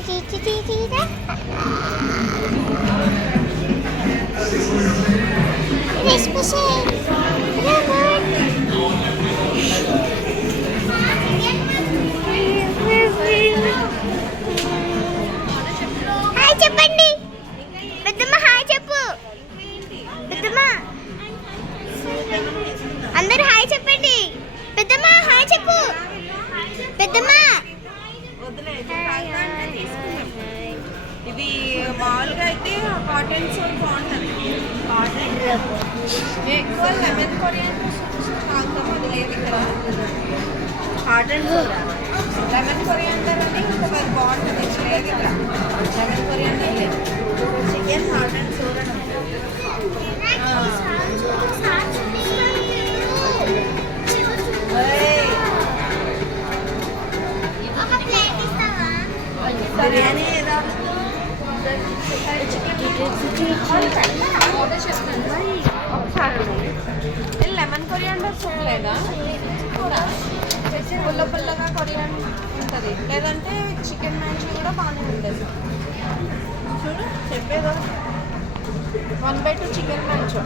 Hi చెప్పండి పెద్దమ్మ, hi చెప్పు పెద్దమ్మ. అందరూ హాయ్ చెప్పండి. పెద్దమ్మ హాయ్ చెప్పు పెద్దమ్మ. ఇది మామూలుగా అయితే కాటన్ సోల్ బాగుంటుంది. కాటన్ ఎక్కువ లెమన్ కొరియాండర్ తాగుతాం, అది లేదు ఇక్కడ. కాటన్ సోల్ లెమన్ కొరియాండర్ అని ఇంకా మరి బాగుంటుంది, లేదు ఇక్కడ. లెమన్ కొరియాండర్ లేదు. చికెన్ కాటన్ సోల్ అని బిర్యానీ ఏదో లెమన్ కొరియాండర్ సూప్ లేదా కూడా పుల్ల పుల్లగా కొరియాండర్ ఉంటుంది, లేదంటే చికెన్ మ్యాచ్ కూడా బాగానే ఉంటుంది. చూడు చెప్పేదో 1/2 చికెన్ మ్యాచ్.